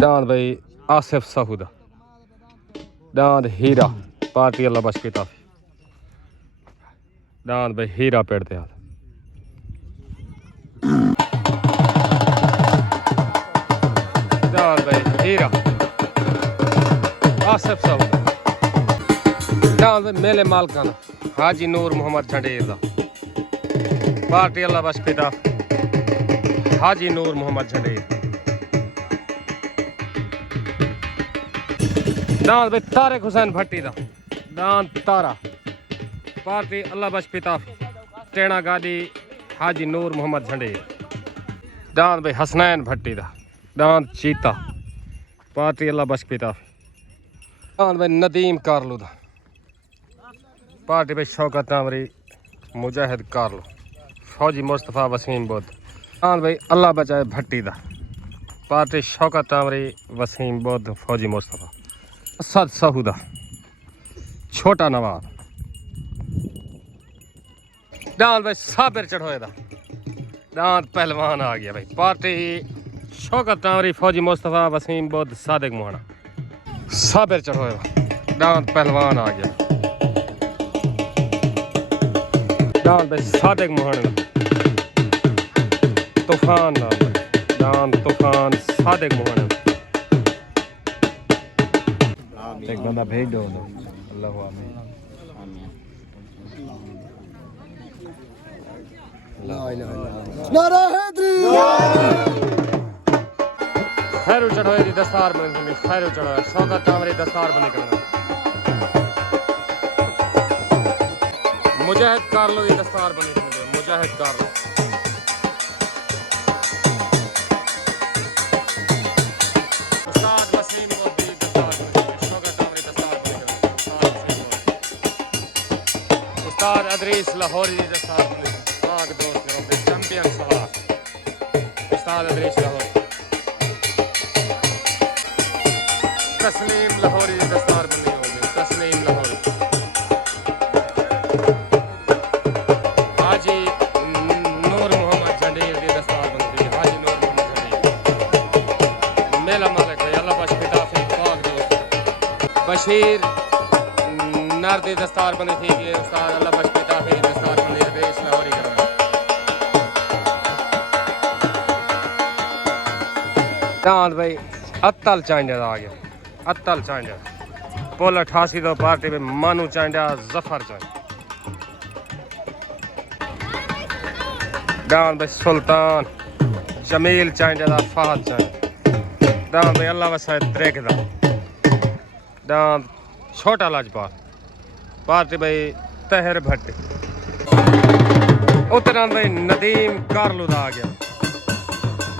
दांद भाई आसिफ साहूदा दांद हीरा पार्टी अल्लाह बश पिता दांद भाई हीरा पेड़ते हाथ दांद भाई हीरा आसिफ साहूदा दांद भाई मेले मालकाना हाजी नूर मोहम्मद झंडेर दा पार्टी अल्लाह बश पिता हाजी नूर मोहम्मद झंडेर दांद भाई तारिक हुसैन भट्टी दा दांद तारा पार्टी अल्लाह बश पिता टेणा गाड़ी हाजी नूर मोहम्मद झंडेर दांद भाई हसनैन भट्टी दा दांद चीता पार्टी अल्लाह बश पिता दांद भाई नदीम कारलू दा पार्टी भाई शौकत तांवरी मुजाहिद कारलू फौजी मुस्तफ़ा वसीम बुद्ध दांद भाई अल्लाह बचाए भट्टी दा पार्टी शौकत तांवरी वसीम बुद्ध फौजी मुस्तफ़ा असद साहूदा छोटा नवाब दांद भाई साबिर चढ़ोए दा दांद पहलवान आ गया भाई पार्टी शौकत तांवरी फौजी मुस्तफ़ा वसीम बुद्ध सादिक मोहना साबिर चढ़ोए दा दांद पहलवान आ गया दांद भाई सादिक मोहना तूफान नाम दांद तूफान सादिक मोहना एक बंदा भेज दो अल्लाह आमीन नारा हैदरी खैर चढ़ोए दी दस्तार बने खैर चढ़ोए शौकत तांवरी दस्तार बने करना मुजाहिद कारलो दी दस्तार बने मुजाहिद कारलो अदरीस लाहौरी दस्तार पाक दोस्त चैंपियन सवार उस्ताद अदरीस लाहौरी तस्लीम लाहौरी दस्तार बनी होगी तस्लीम लाहौरी हाजी नूर मोहम्मद झंडेर की दस्तार बनती हाजी नूर मोहम्मद झंडेर मेला मालिक अल्लाह बश पिता पाक दोस्त बशीर नर की दस्तार बनी थी कि उस्ताद अल्लाह बश दांद भाई अत्तल चांडा आ गया अत्तल चांडा पुल 88 तो पार्टी में मानू चांडा जफर चांडा दांद भाई सुल्तान जमील चांडा फहद चांडा दांद भाई अल्लाह वसायद द्रेक दा दांद छोटा लाजपाल पार्टी भाई तहर भट्टी उत्तर दांद भाई नदीम कारलू दा आ गया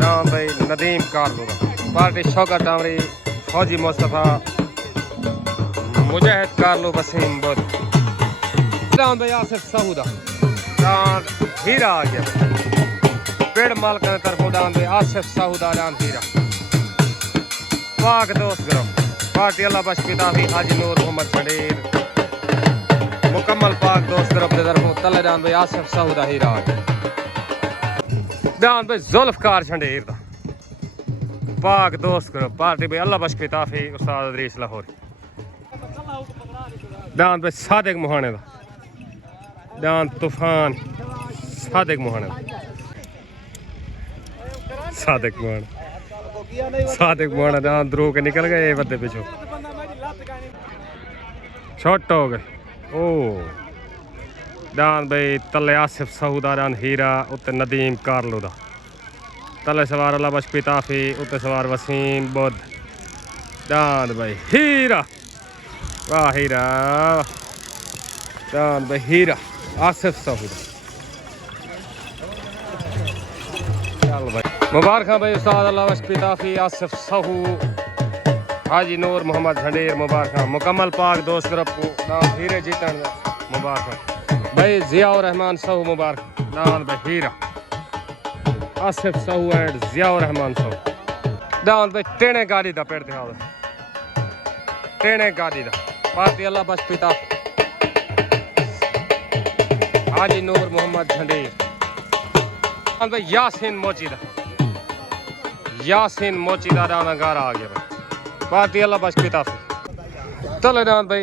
दांद भाई नदीम कारलू पार्टी शौकत तांवरी फौजी मुस्तफ़ा मुजाहिद कारलू वसीम बुद्ध दांद भाई आसिफ साहूदा दांद हीरा आ गया पेड़ मालक की तरफ दांद भाई आसिफ साहूदा दांद हीरा पाक दोस्त ग्रुप पार्टी अल्लाह बश पिता हाजी नूर मोहम्मद झंडेर मुकम्मल पाक दोस्त ग्रुप की तरफ तले दांद भाई आसिफ साहूदा हीरा आ गया दांद भाई जुल्फकार झंडेर दा पाक दोस्त करो पार्टी भाई अल्लाह बश पिता उस्ताद अदरीस लाहौरी दांद भाई सादिक मोहाने दा दांद तूफान सादिक मोहाने सादिक मोहाना दांद द्रो के निकल गए बदे पिछो छोट हो गए ओ दांद भाई तले आसिफ साहूदा दांद हीरा उत्ते नदीम कारलू दा तले सवार अल्लाह बश पिता उत्ते सवार वसीम बुद्ध दांद भाई हीरा वाह हीरा दांद भाई हीरा आसिफ साहूदा चल भाई मुबारक भाई उस्ताद अल्लाह बश पिता आसिफ साहू हाजी नूर मोहम्मद झंडेर मुबारक मुकम्मल पाक दोस्त ग्रुप दांद हीरे जीतन मुबारक भाई जियाउर रहमान साहू मुबारक दांद भाई हीरा आसिफ साहू एंड जियाउर रहमान साहू दांद भाई टेणे गाड़ी दा पेड़ दिखा टेणे गाड़ी दा पार्टी अल्लाह बश पिता हाजी नूर मोहम्मद झंडेर भाई यासीन मोची दा यासीन मोची दा दान अंगारा आ गया भाई पार्टी अल्लाह बच पिता तले दान भाई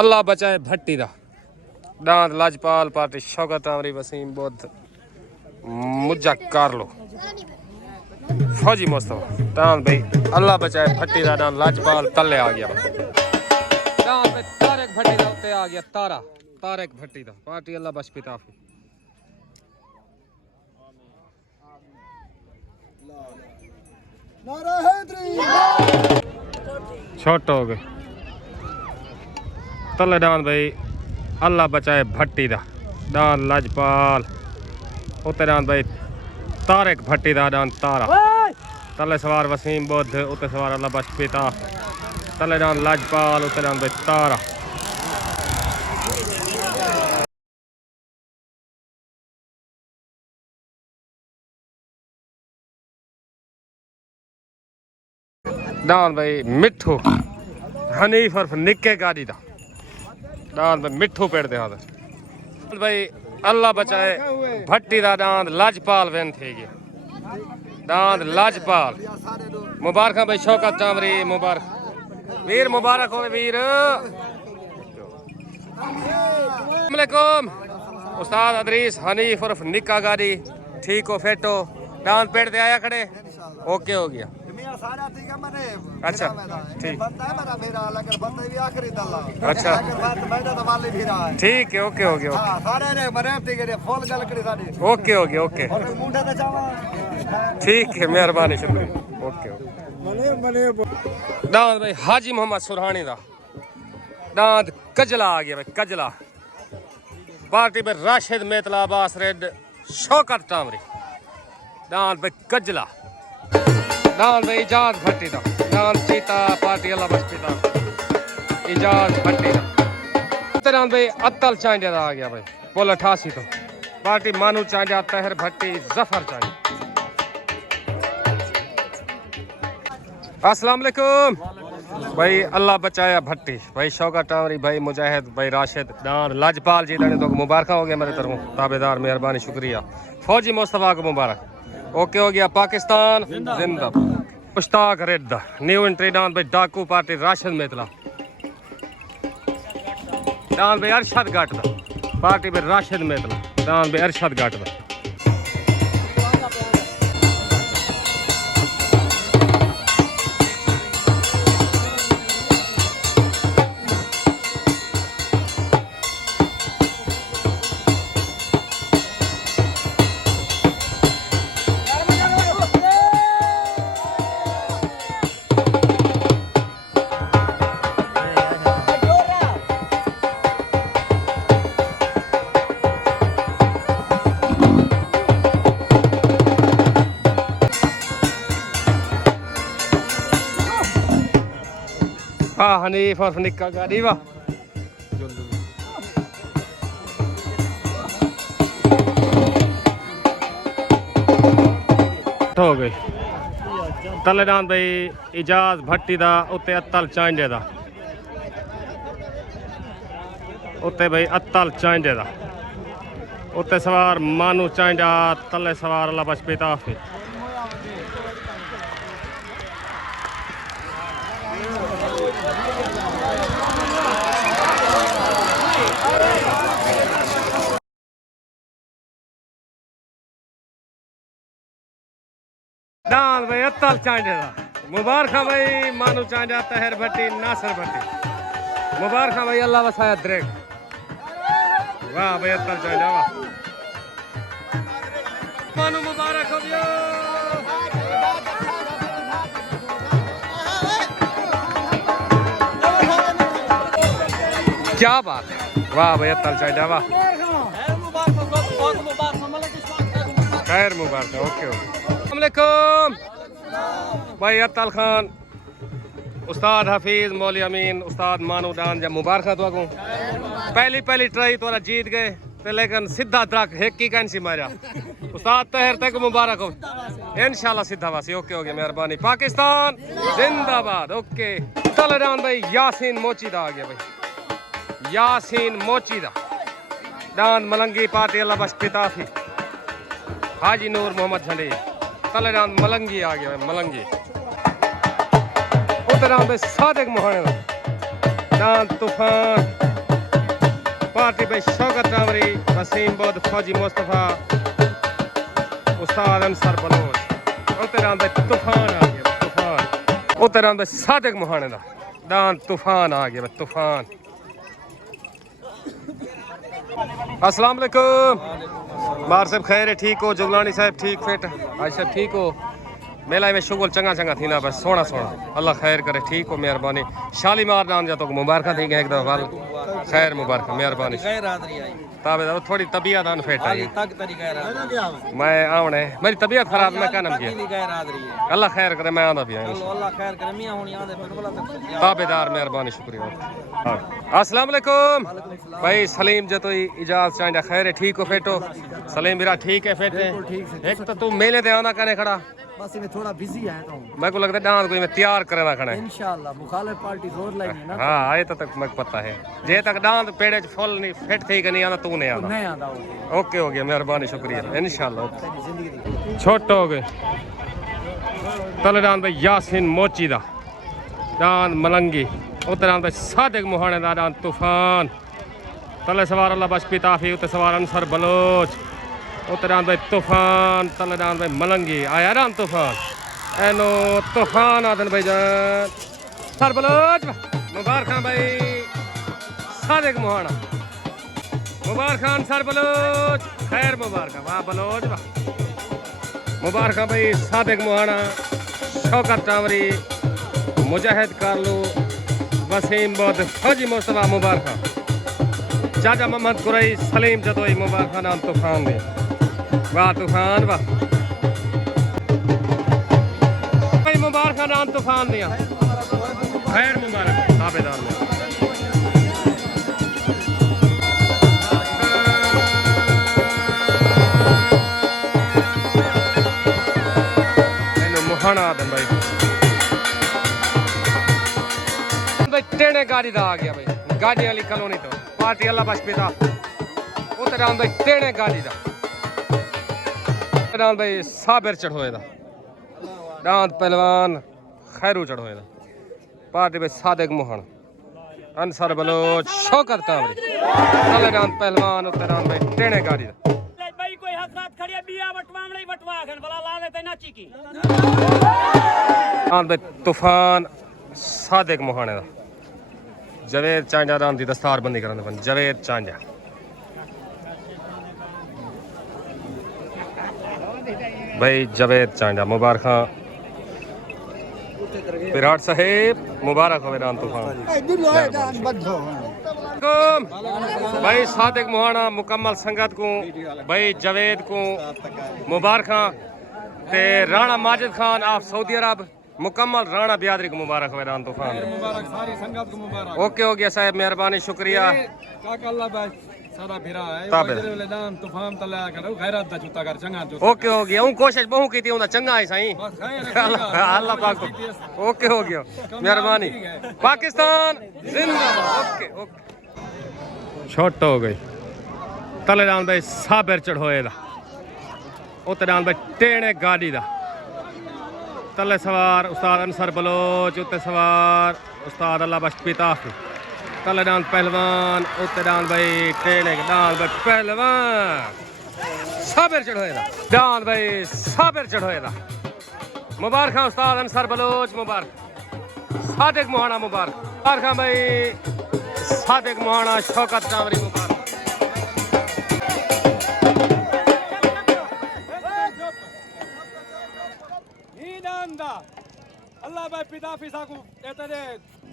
अल्लाह बचाए भट्टी दा दान लाजपाल पार्टी शौकत आमरी वसीम बुद्ध मुझा कारलो फौजी मुस्तफा दान भाई अल्लाह बचाए भट्टी दा दान लाजपाल तले आ गया भाई दान भाई तारक भट्टी दा उत्ते आ गया तारक भट्टी दा पार्टी अल्लाह बच पिता छोट हो गए तले दान भाई अल्लाह बचाए भट्टी दा दान लाजपाल उत्ते दान भाई तारक भट्टी दा दान तारा तले सवार वसीम बुद्ध उत्ते सवार अल्लाह बच पिता तले दान लाजपाल उत्ते दान भाई तारा दान भाई मिठू हनीफ और निक्के गाड़ी दा दान भाई मिठू पेड़ दे हाथ भाई अल्लाह बचाए भट्टी दा दान लाजपाल वेन थे गया दान लाजपाल मुबारक भाई शौकत चामरी मुबारक वीर मुबारक हो वीर अस्सलामुअलैकुम उस्ताद अदरीस हनीफ और निक्का गाड़ी ठीक हो फेटो दान पेड़ दे आया खड़े ओके हो गया अच्छा ठीक अच्छा ठीक है ओके हो गया ओके हो गया ओके ठीक है मेहरबानी शुक्रिया ओके दांद भाई हाजी मोहम्मद सुरहानी दा दांद कजला आ गया भाई कजला पार्टी में राशिद मेतला अब्बास रेड शौकत टामरी दांद भाई कजला दान भाई इजाज भट्टी दा दान चीता पार्टी अल्लाह बच पिता इजाज भट्टी दा दान भाई अत्तल चांडिया दा आ गया भाई पुल 88 तो पार्टी मानू चांडिया तहर भट्टी जफर चांडिया अस्सलाम वालेकुम भाई अल्लाह बचाया भट्टी भाई शौकत टावरी भाई मुजाहिद भाई राशिद दान लाजपाल जी दाने तो मुबारक हो गया मेरे तरफ ताबेदार मेहरबानी शुक्रिया फौजी मुस्तफा को मुबारक ओके हो गया पाकिस्तान जिंदाबाद Mushtaq red new entry down भाई डाकू पार्टी राशिद मेतला डाउन भाई अरशद घाट दा पार्टी भाई राशिद मेतला डाउन भाई अरशद घाट दा हाँ हनीफ और निक्का गाड़ी वाह हो गई तलेदान भाई इजाज भट्टी दा उत्ते अत्तल चांडे दा उत्ते भाई अत्तल चांडे दा उत्ते सवार मानू चांडा तले सवार अल्लाह बच पिता दान भाई अत्तल चांडे दा मुबारक भाई मानू चांडा तहर भट्टी नासर भट्टी मुबारक भाई अल्लाह वसाया द्रेक वाह भाई अत्तल चांडा वाह मानू मुबारक हो गया क्या बात है वाह भाई अत्तल चांडा वाह खैर मुबारक ओके अस्सलामुअलैकुम भाई अत्तल खान उस्ताद हफीज मौली अमीन उस्ताद मानू डान जब मुबारक तो पहली ट्राई तो जीत गए तो लेकिन सीधा ट्रक एक ही कैंसी मारा उस्ताद तहर तक मुबारक हो इंशाल्लाह सीधा वासी ओके हो गया मेहरबानी पाकिस्तान जिंदाबाद ओके चल डान भाई यासीन मोची दा आ गया भाई यासीन मोची दा डान मलंगी पार्टी अल्लाह बस पिता थी हाजी नूर मोहम्मद झंडे तले डांद मलंगी आ गया मलंगी उधर भाई सादिक मोहाने डांद तूफान पार्टी भाई शौकत टावरी वसीम बोध फौजी मुस्तफा उस्ताद अंसर बलोच उधर भाई तूफान आ गया तूफान उधर भाई सादिक मोहाने दा डांद तूफान आ गया तूफान। अस्सलाम वालेकुम मार साहब खैर है ठीक हो जुगलानी साहब ठीक फिट आज सब ठीक हो मेला में शुगल चंगा चंगा थी ना बस सोना सोना अल्लाह खैर करे ठीक हो मेहरबानी शालीमार नाम जा तो मुबारक थी एक दफा खैर मुबारक मेहरबानी ताबेदार थोड़ी तबीयत अनफिट है मैं आवने मेरी तबीयत खराब मैं क्या नाम किया अल्लाह खैर करे मैं आंदा भी ताबेदार मेहरबानी शुक्रिया। अस्सलाम वालेकुम भाई सलीम जो तो इजाजत चांदा खैर है ठीक हो फिट हो सलीम मेरा ठीक है फिट है एक तो तू मेले ते आंदा कने खड़ा बस मैं थोड़ा बिजी है तो मैं को लगता है डांस कोई मैं तैयार करना खड़ा है इंशाल्लाह मुखालिफ पार्टी जोर लगाएगी ना हां आए तो तक मैं पता है जे तक डांस पेड़े फुल नहीं फिट थी कि नहीं आंदा तू नहीं आंदा ओके हो गया मेहरबानी शुक्रिया इंशाल्लाह छोटो हो गए तले डांस भाई यासीन मोची दा डांस मलंगी उते डांस भाई सादिक मोहाने दा डांस तूफान तले सवार अल्लाह बश पिताफी उते सवार अंसर बलोच उतरान भाई तूफान तलडान भाई मलंगी आया राम तूफान एनो तूफान आदन भाई जान सर बलोच मुबारक खान भाई सादिक मोहाना मुबारक खान सर बलोच खैर मुबारक वाह बलोच वाह मुबारक भाई सादिक मोहाना शौकत टावरी मुजाहिद कारलो वसीम बोध फौजी मुस्तफा मुबारक चाचा मोहम्मद कुरई सलीम जदोई मुबारक नाम तूफान दे वाह तूफान वाह भाई मुबारक नाम तूफान दिया खैर मुबारक ताबेदार में मुहाना आदम भाई भाई टेने गाड़ी दा आ गया भाई गाड़ी वाली कॉलोनी तो पार्टी अल्लाह बश पिता उधर भाई टेने गाड़ी दा डांद भाई साबिर चढ़ोए दा डांद पहलवान खैरू चढ़ोए दा पार्टी भाई सादिक मोहन अंसर बलोच शौकत टावरी तले डांद पहलवान उते डांद भाई टेने गाड़ी दा भाई कोई हसरत खड़ी बिया बटवामड़ी बटवा खन भला ला दे ते नाची की डांद भाई तूफान सादिक मोहाने दा जवेद चांजा डांद दी दस्तार बंदी करन बन जवेद चांजा भाई जवेद चांजा मुबारक विराट साहेब मुबारक हो राम तूफान भाई सादिक मोहाना मुकम्मल संगत को भाई जवेद को मुबारक ते राणा माजिद खान आप सऊदी अरब मुकम्मल राणा बियादरी को मुबारक हो राम तूफान मुबारक सारी संगत को मुबारक ओके हो गया साहब मेहरबानी शुक्रिया काका अल्लाह भाई सारा भिरा है ताबे वाले नाम तूफान तला करो खैरत दा जूता कर चंगा जो ओके हो गया हूं कोशिश बहु की थी उदा चंगा है साईं बस अल्लाह पाक ओके हो गया मेहरबानी पाकिस्तान जिंदाबाद ओके ओके छोट हो गई तले डांद भाई साबिर चढ़ोए दा उते डांद भाई टेने गाड़ी दा तले सवार उस्ताद अंसर बलोच उते सवार उस्ताद अल्लाह बश पिताफी तले डांद पहलवान उते डांद भाई टेने डांद भाई पहलवान साबिर चढ़ोए दा डांद भाई साबिर चढ़ोए दा मुबारक उस्ताद अंसर बलोच मुबारक सादिक मोहाना मुबारक मुबारक भाई सादिक मोहाना शौकत टावरी मुबारक अल्लाह भाई पिता फिसा को कहते थे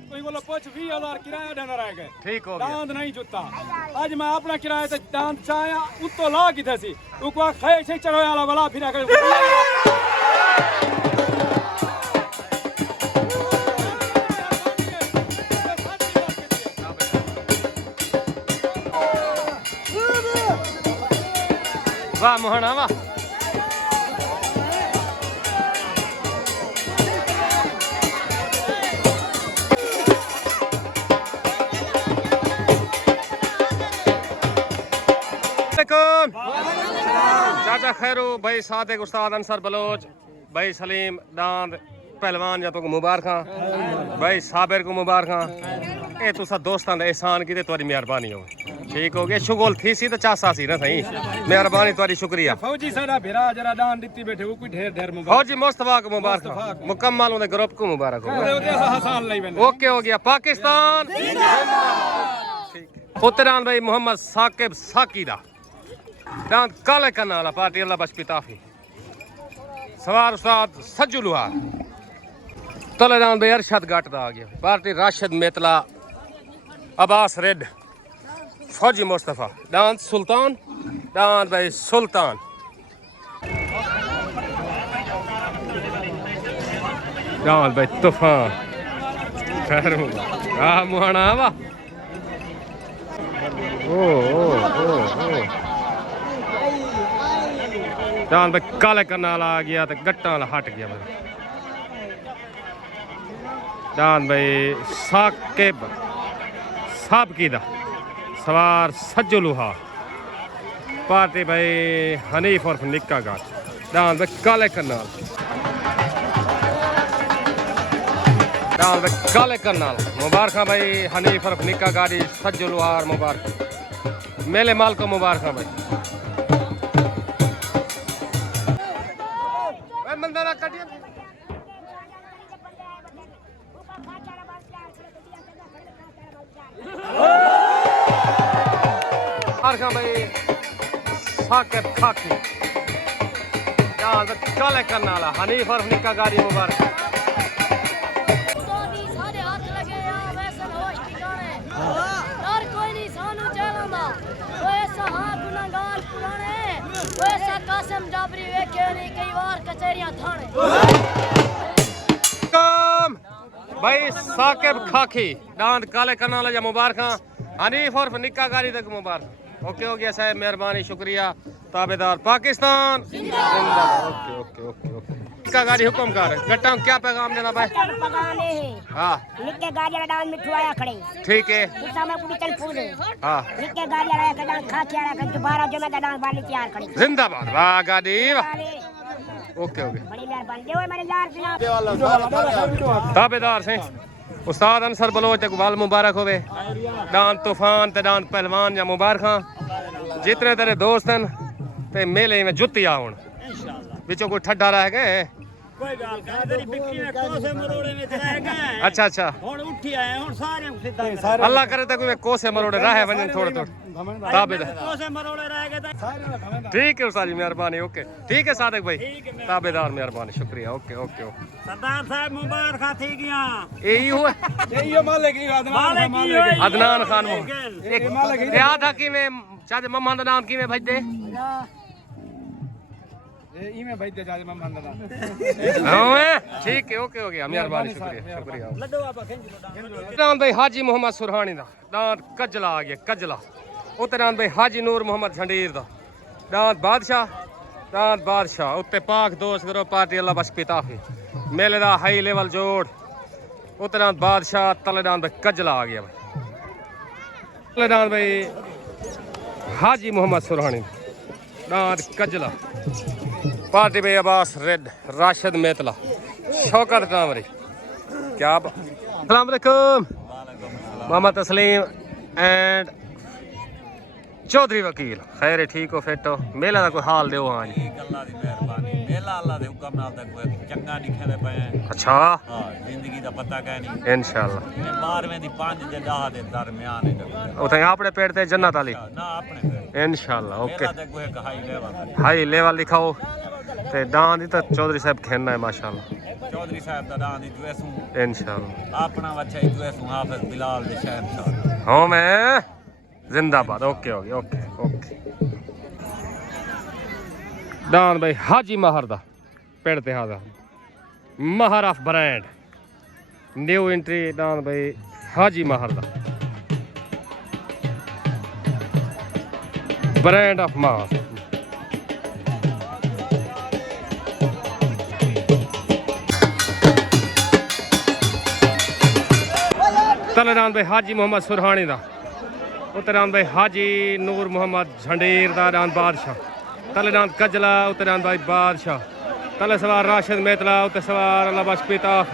कोई बोलो 20,000 किराया देना रह गए ठीक हो गया दांत नहीं जुता आज मैं अपना किराया से दांत चाया उत्तो ला की थी उको खे से चढ़ो वाला वाला फिर आके वाह मोहना वाह चाचा खैरू भाई सादिक उस्ताद अंसर बलोच भाई सलीम दांद पहलवान या तो मुबारक भाई साबिर को मुबारक ए तुसा दोस्तां दा एहसान की तुहारी मेहरबानी हो ठीक हो गया शुगल थी सी तो चासा सी ना सही मेहरबानी तुहारी शुक्रिया फौजी साडा भेरा जरा दान दित्ती बैठे वो कोई ढेर ढेर मुबारक फौजी मुस्तफा को मुबारक मुकम्मल उनके ग्रुप को मुबारक हो ओदे हसान लई बने ओके हो गया पाकिस्तान उत्तरान भाई मोहम्मद साकिब साकी दा दांत काले करने वाला पार्टी अल्लाह बख्श पिताफी सवार उस्ताद सज्जू लुहार तलेदान भाई अरशद गट दा आ गया पार्टी राशिद मेतला अब्बास रेड फौजी मुस्तफा दांत सुल्तान दांत भाई सुल्तान दांत भाई तूफान आ मुहाना वा ओ दान भाई काले करने वाला आ गया तो गट्टा वाला हट गया भाई दान भाई साकिब साबकी दा सवार सज्जू लुहा पार्टी भाई हनीफ और निक्का घाट दान भाई काले करने वाला दान भाई काले करने वाला मुबारक भाई हनीफ और निक्का गाड़ी सज्जू लुहार मुबारक मेले माल को मुबारक भाई मंदाना कटिया भाई साकिब खाकी काले करने वाला हनीफ और निक्का गाड़ी मुबारक भाई साकिब खाकी दांत काले करने वाला या मुबारक हनीफ और निक्का गाड़ी तक मुबारक ओके हो गया साहब मेहरबानी शुक्रिया ताबेदार Pakistan okay okay okay okay निक्का गाड़ी हुक्म कर गट्टा क्या पैगाम देना भाई हाँ निक्के गाड़ी वाला डांस में ठुआया खड़े ठीक है दूसरा मैं पूरी चल फूल हाँ निक्के गाड़ी वाला का डांस खा के आया दोबारा जो मैं डांस वाली तैयार खड़ी जिंदाबाद वाह गाड़ी ओके ओके बड़ी मेहरबानी देओ मेरे यार जनाब ताबेदार से उस्ताद अंसर बलोच तक वाल मुबारक होवे दान तूफान ते दान पहलवान या मुबारक जितने तेरे दोस्त हैं ते मेले में जुत्ती आउन बिचों कोई ठड्डा रह गए कोई गाल कर तेरी बिक्री में कोसे मरोड़े में रह गए अच्छा अच्छा हुन उठी आए हुन सारे सीधा अल्लाह करे ते कोई कोसे मरोड़े रहे वजन थोड़े थोड़े ताबेदार कोसे मरोड़े रह गए तो ठीक है उस्ताद जी मेहरबानी ओके ठीक है सादिक भाई ताबेदार मेहरबानी शुक्रिया ओके ओके ओके सरदार साहब मुबारक थी गया यही हुआ ये मालिक ही अदनान खान एक याद है कि मैं चाचे मम्मा का नाम की में भेज दे ई में भेज दे जाजे मेहमान दा ठीक है ओके हो गया मेहरबानी शुक्रिया शुक्रिया लड्डू आपा खेंच दान भाई हाजी मोहम्मद सुरहानी दा दान कजला आ गया कजला उतरान भाई हाजी नूर मोहम्मद झंडीर दा दान बादशाह उत्ते पाक दोस्त करो पार्टी अल्लाह बख्श पिताफी मेले दा हाई लेवल जोड़ उतरान बादशाह तलेदान भाई कजला आ गया भाई तलेदान भाई हाजी मोहम्मद सुरहानी दान कजला पार्टी भाई अब्बास रेड राशिद मेतला शौकत कामरी क्या अस्सलाम वालेकुम मोहम्मद तस्लीम एंड चौधरी वकील खैर ठीक हो फिट हो मेला का कोई हाल दो हाँ जी अल्लाह दी मेहरबानी मेला अल्लाह दे हुक्म नाल तक चंगा दिखदे पे अच्छा हां जिंदगी दा पता कै नहीं इंशाल्लाह 12वें दी 5 जे 10 दे दरमियान है उथे अपने पेड़ ते जन्नत वाली ना अपने पे इंशाल्लाह ओके मेला ते कोई हाई लेवल हाई लेवल लिखाओ ते दान दी तो चौधरी साहब खेलना है माशाल्लाह चौधरी साहब दा दान दी जुएसू इंशाल्लाह अपना बच्चा ही जुएसू हाफिज बिलाल दे शहर हाँ मैं जिंदाबाद ओके हो गया ओके ओके दान भाई हाजी महर दा पेड़ ते हाजा महर ऑफ ब्रांड न्यू एंट्री दान भाई हाजी महर दा ब्रांड ऑफ महर तलेदान भाई हाजी मोहम्मद सुरहानी दा उत्तरान भाई हाजी नूर मोहम्मद झंडीर दा दान बादशाह तलेदान कजला उत्तरान भाई बादशाह तले सवार राशिद मेतला उते सवार अल्लाह बख्श पिताफ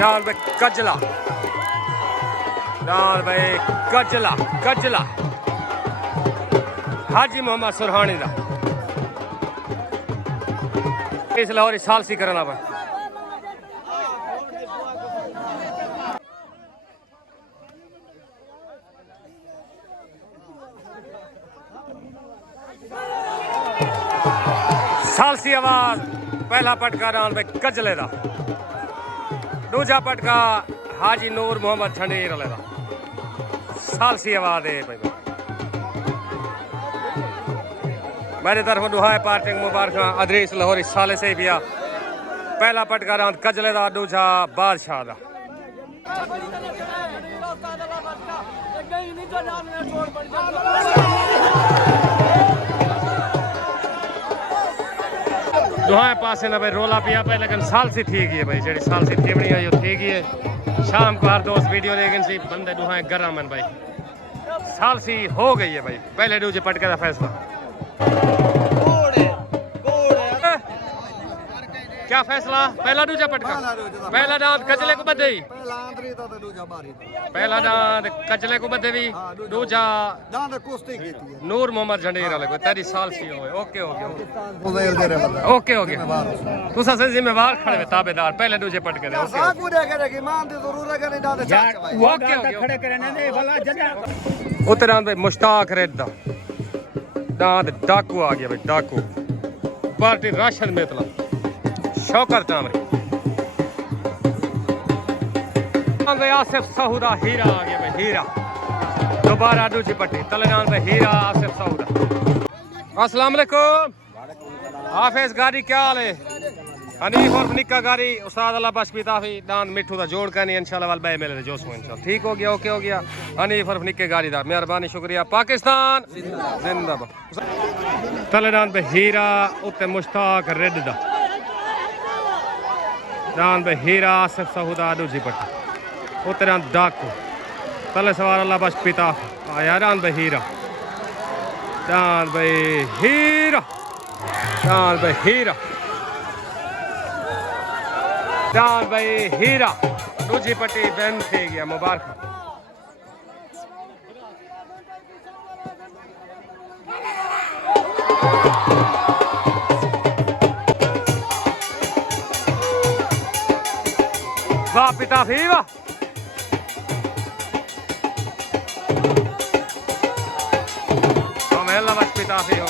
डाल भाई कजला डाल भाई कजला कजला हाजी मोहम्मद सुरहानी दा इस लाहौरी सालसी करना भाई सालसी आवाज पहला पटका डाल भाई कजले दा दूजा पटका हाजी नूर मोहम्मद झंडेर वाले दा सालसी आवाज है भाई मेरी तरफ दुहाए पार्टी मुबारक अदरीस लाहौरी साले से भी पहला पटका राउंड कजले दा दूजा बादशाह दा दुहाए पासे ना भाई रोला पिया पे लेकिन सालसी थी गई है भाई जेडी सालसी थीवनी है यो थी गई है शाम को हर दोस्त वीडियो लेकिन सी बंदे दुहाए गरम है भाई सालसी हो गई है भाई पहले दूजे पटके का फैसला क्या फैसला पहला दूजा पटका पहला दांत कचले को बदे पहला दांत कचले को बदे भी दूजा नूर मोहम्मद झंडेर वाले को तेरी सालसी हो ओके ओके ओके ओके तुसा से जिम्मेवार खड़े हुए ताबेदार पहले दूजे पटके दे ओके ओके उतरान भाई मुश्ताक रेदा दांत डाकू आ गया भाई डाकू पार्टी राशन मेतला शौकर तामरी आसिफ साहूदा हीरा आ गया भाई हीरा दोबारा दूसरी पट्टी तलेनान में हीरा आसिफ साहूदा अस्सलाम वालेकुम हाफिज गाड़ी क्या हाल है हनीफ और निक्का गाड़ी उस्ताद अल्लाह बख्श पिताफी दान मिठू दा जोड़ करनी इंशाल्लाह वाल बाय मिले जोश में इंशाल्लाह ठीक हो गया ओके हो गया हनीफ और निक्के गाड़ी दा मेहरबानी शुक्रिया पाकिस्तान जिंदाबाद तलेनान पे हीरा उत्ते मुश्ताक रेड दा दान पे हीरा आसिफ साहूदा दूसरी पट्टी उत्तरान डाकू तले सवार अल्लाह बख्श पिता आया दान पे हीरा दान पे हीरा दान पे हीरा दान पे हीरा दूसरी पट्टी बैन थी गया मुबारक वाह पिता भी वाह मैं अल्लाह बख्श पिता भी हो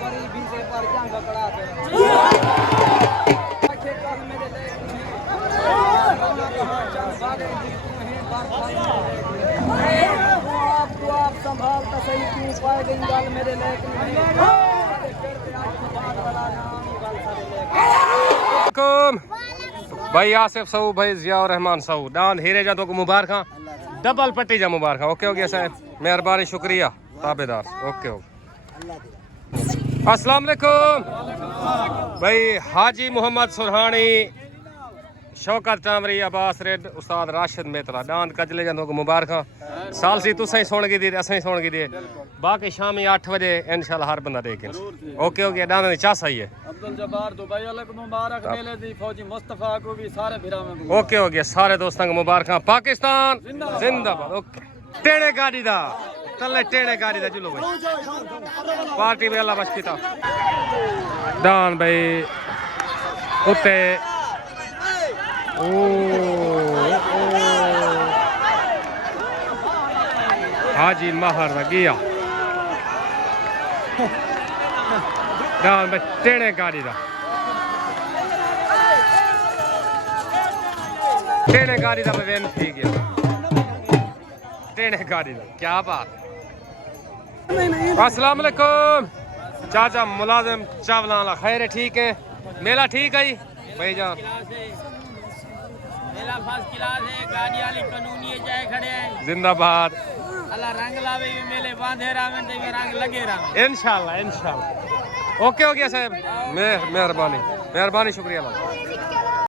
गरीबी से पर जंग कड़ा आप संभालता सही क्यों पाए गई गाल मेरे भाई आसिफ साहू भाई जिया रहमान साहू दान हीरे जा तो को मुबारक डबल पट्टी जा मुबारक ओके हो गया साहब मेहरबानी शुक्रिया ताबेदार ओके ओके अस्सलाम वालेकुम भाई हाजी मोहम्मद सुरहानी शौकत तामरी अब्बास रेड उस्ताद राशिद मेतला दांत कजले जंदो को मुबारक सालसी तुसा ही सुन दी असां ही सुन दी बाकी शामी 8 बजे इंशाल्लाह हर बंदा देखे ओके ओके दांत दी चाह सही है अब्दुल जब्बार दुबई वाले को मुबारक मेले दी फौजी मुस्तफा को भी सारे भिरा में ओके हो गया सारे दोस्तों को मुबारक पाकिस्तान जिंदाबाद ओके टेणे गाड़ी दा तले टेणे गाड़ी दा चलो भाई पार्टी में अल्लाह बख्श पिता दान भाई उते ओ हाजी महर गया दान भाई टेणे गाड़ी दा टेणे गाड़ी दा वेन थी गया टेणे गाड़ी दा क्या बात अस्सलाम वालेकुम चाचा मुलाजिम चावल वाला खैर है ठीक है मेला ठीक है जी भाईजान मेला फर्स्ट क्लास है गाड़ी वाली कानूनी जाए खड़े हैं जिंदाबाद अल्लाह रंग लावे भी मेले बांधे रावन ते रंग लगे रावन इंशाल्लाह इंशाल्लाह ओके हो गया साहब मेहरबानी मेहरबानी शुक्रिया